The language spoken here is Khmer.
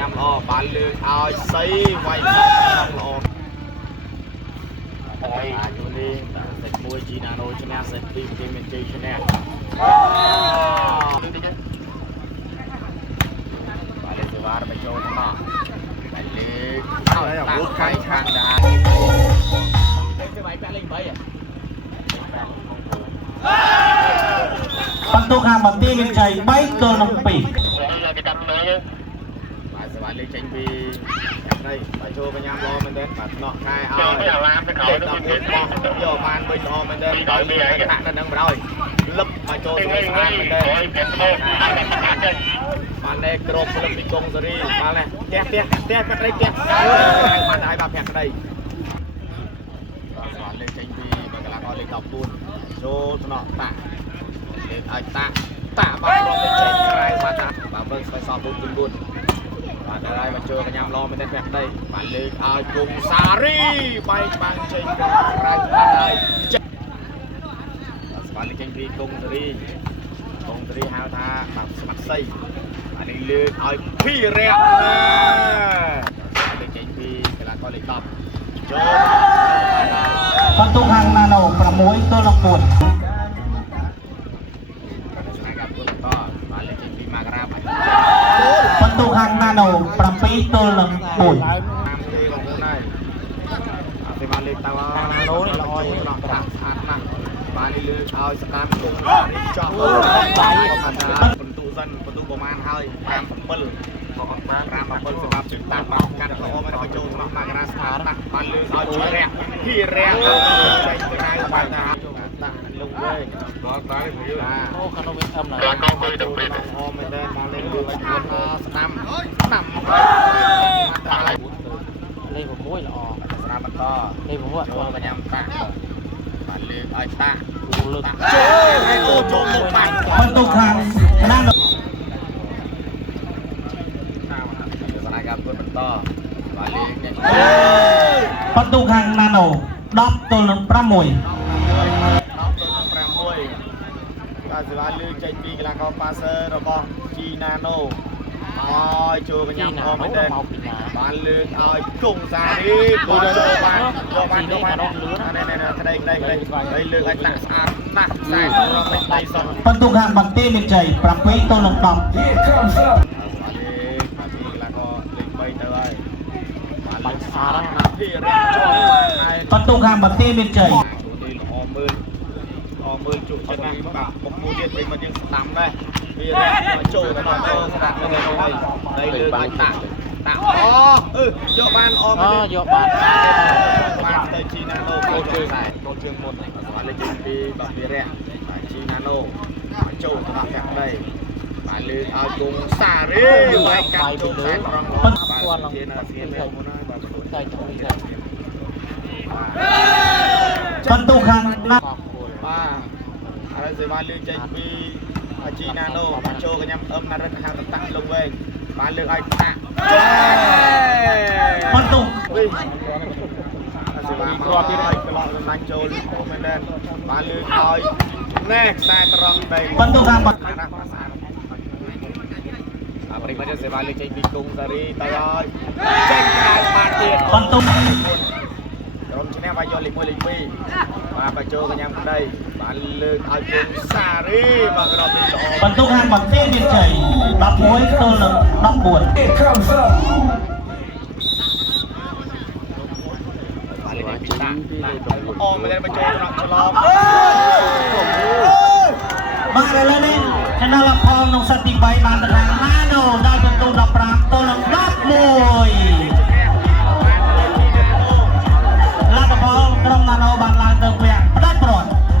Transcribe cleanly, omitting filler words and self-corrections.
ញ៉ាំល្អបានលើកឲ្យសៃវាយល្អអាចយូនេះសេត1ជីណាណូឈ្នះសេត2គេមានជ័យឈ្នះបាទលេខសេវាបញ្ចូលមកបាទលេខឲ្យតាមខៃខាងដែរទៅវាយពាក់លេខ8បន្ទុកខាងបន្ទាយមានជ័យ3ទល់នឹង2បាទសេវាលេខចេញពីនេះបាទចូលបញ្ញាល្អមែនទេបាទថ្នាក់ខែឲ្យអាឡាមទៅក្រោយទៅយកបានវិញល្អមែនទេដល់មានតែដាក់ទៅនឹងបណ្ដោយលឹបបាទចូលស្អាតមែនទេបានលេខក្របលឹបពីកុងសេរីបាននេះផ្ទះផាក់ដីផ្ទះបានឲ្យបាទផាក់ដីបាទស្វាលេខចេញពីបាទកន្លងអស់លេខ14ចូលថ្នាក់តាលេខឲ្យតាបាទគ្រាប់លេខចេញក្រៅបាទតាបាទមើលស្វ័យសោះ4/4បាទដល់ហើយមកចូលកញ្ញាឡមែនទេផ្ទះដីបាទលេខឲ្យគុំសារីបែកបាំងចេញក្រៅបាទហើយបាទស្វាលេខចេញពីគុំសេរីហៅថាបាទស្មាត់សៃបាទនេះលើកឲ្យភីរៈណាលេខចេញពីកន្លងអស់លេខ10ចូលបន្ទុកខាងណាណូ6ទល់នឹង4បន្ទុកខាងណាណូ7ទល់នឹង4តាមទេបងប្អូនហើយអភិបាលលេខតើណាណូនេះល្អជាងស្អាតណាស់បាទនេះលើកឲ្យសកម្មគុំចោះបន្ទុសិនបន្ទុប្រមាណហើយ57បាន57សម្រាប់ជិះតាមបោកកាត់ល្អមកបញ្ចូលស្មោះមករាស្អាតណាស់បានលើកឲ្យជួយរះពីរះចេញទៅក្រៅបានថាដាក់លងវិញដល់តានេះយូរអូខាងនោះវាអឹមណាស់ដល់ទៅទៅពេលអូមែនទេបានលេងលើកឲ្យស្ដាំដាក់លេខ6ល្អស្ដាំបន្តលេខ6អត់ចូលកញ្ញាតាបានលើកឲ្យតាលើកចូលបាញ់បន្ទុកខាងណាណូសនាកម្មពុតបន្តបាទលេខនេះបន្ទុកខាងណាណូ10ទល់នឹង6បាទសេវាលើកចេញពីកីឡាករប៉ាសឺរបស់ជីណាណូឲ្យចូលកញ្ញាល្អមែនទេបានលើកឲ្យគុំសារីចូលបានយកបាននេះក្តីហើយលើកឲ្យតាក់ស្អាតណាស់ខ្សែរងលេខ3សុំបន្ទុកខាងបន្ទាយមានជ័យ7ទល់នឹង10បាទលេខកីឡាករលេខ3ទៅហើយបាទលេខស្អាតណាស់ពីរះចូលបន្ទុកខាងបន្ទាយមានជ័យនេះល្អមើលជក់ចិត្តណាស់បាទពុកមួយទៀតពេលមកយើងស្ដាំដែរពីរះចូលដល់ស្ដាប់ទៅហើយលើកឲ្យតាក់យកបានអមយកបានទៅជីណាណូចូលជើងមុនបាទលេខពីបាទពីរះជីណាណូចូលទៅដល់ខាងដីបាទលើកឲ្យគុំសារីវាយកាត់ចូលតែត្រង់បាទធានាមុនហើយបាទបន្ទុកខាងណាបាទឥឡូវសេវាលើកចេញពីជីណាណូចូលកញ្ញាអឹមណារិនហៅតាក់លងវែងបានលើកឲ្យតាក់បន្ទុកសេវាមកគ្រាប់ទៀតឲ្យកន្លោះសម្លាញ់ចូលមែនទេបានលើកឲ្យណែខ្សែត្រង់ដីបន្ទុកខាងបន្ណាស់ស្អាតប្រិមត្តសេវាលេខចេញពីគុំសារីទៅឲ្យចេញក្រៅបានទៀតបន្ទុកក្រុមឈ្នះបានយកលេខ1លេខ2បាទបញ្ចូលកញ្ញាក្តីបានលើកឲ្យគុំសារីបាទក្រុមនេះល្អបន្ទុកខាងបន្ទាយមានជ័យ11ទល់នឹង14បាទលេខ2អូមិនได้បញ្ចូលត្រង់ច្រឡំបាទឥឡូវនេះឆានែលផងក្នុងសិតទី3បានទៅខាងណាណូដល់ពិន្ទុ15